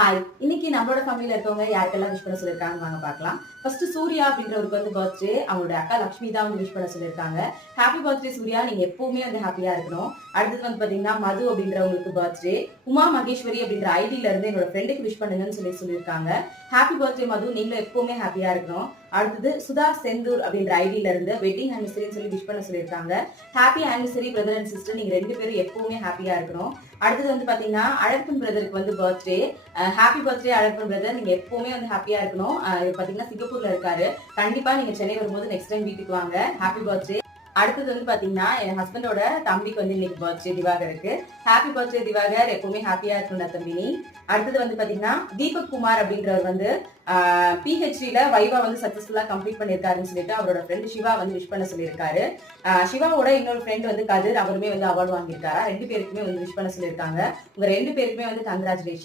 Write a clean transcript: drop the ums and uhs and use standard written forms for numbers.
Hi. இன்னைக்கு நம்மளோட ஃபேமிலில இருக்கவங்க யாருக்கெல்லாம் விஷ் பண்ண சொல்லியிருக்காங்கன்னு வாங்க பார்க்கலாம். ஃபர்ஸ்ட் சூர்யா அப்படின்றவருக்கு வந்து பர்த்டே. அவங்களோட அக்கா லக்ஷ்மி தான் வந்து விஷ் பண்ண சொல்லியிருக்காங்க. Happy birthday Surya. நீங்க எப்பவுமே வந்து ஹாப்பியா இருக்கணும். அடுத்தது வந்து பாத்தீங்கன்னா மது அப்படின்றவங்களுக்கு பர்த்டே. உமா மகேஸ்வரி அப்படின்ற ஐடியில இருந்து என்னோட ஃப்ரெண்டுக்கு விஷ் பண்ணுங்கன்னு சொல்லியிருக்காங்க. ஹாப்பி பர்த்டே மது. நீங்களும் எப்பவுமே ஹாப்பியா இருக்கணும். அடுத்தது சுதா செந்தூர் அப்படின்ற ஐடியில இருந்து வெட்டிங் ஆனிவர்சரின்னு சொல்லி விஷ் பண்ண சொல்லியிருக்காங்க. Happy anniversary brother and sister. நீங்க ரெண்டு பேரும் எப்பவுமே ஹாப்பியா இருக்கணும். அடுத்தது வந்து பாத்தீங்கன்னா அழகப்பன் பிரதருக்கு வந்து birthday. Happy birthday Alagappan brother. நீங்க எப்பவுமே வந்து ஹாப்பியா இருக்கணும். பாத்தீங்கன்னா சிங்கப்பூர்ல இருக்காரு. கண்டிப்பா நீங்க சென்னை வரும்போது நெக்ஸ்ட் டைம் வீட்டுக்கு வாங்க. Happy birthday. அடுத்தது வந்து பாத்தீங்கன்னா என் ஹஸ்பண்டோட தம்பிக்கு வந்து இன்னைக்கு பர்த்டே திவாகருக்கு. Happy birthday Diwakar. எப்பவுமே ஹாப்பியா இருக்கணும் தம்பி நீ. அடுத்தது வந்து பாத்தீங்கன்னா தீபக் குமார் அப்படின்றவர் வந்து பிஹெச்டில வைவா வந்து சக்சஸ்ஃபுல்லா கம்ப்ளீட் பண்ணிருக்காருன்னு சொல்லிட்டு அவரோட ஃப்ரெண்ட் சிவா வந்து விஷ் பண்ண சொல்லியிருக்காரு. சிவாவோட இன்னொரு ஃப்ரெண்ட் வந்து கதிர், அவருமே வந்து அவார்டு வாங்கியிருக்காரா. ரெண்டு பேருக்குமே வந்து விஷ் பண்ண சொல்லியிருக்காங்க. உங்க ரெண்டு பேருக்குமே வந்து கங்க்ராச்சுலேஷன்.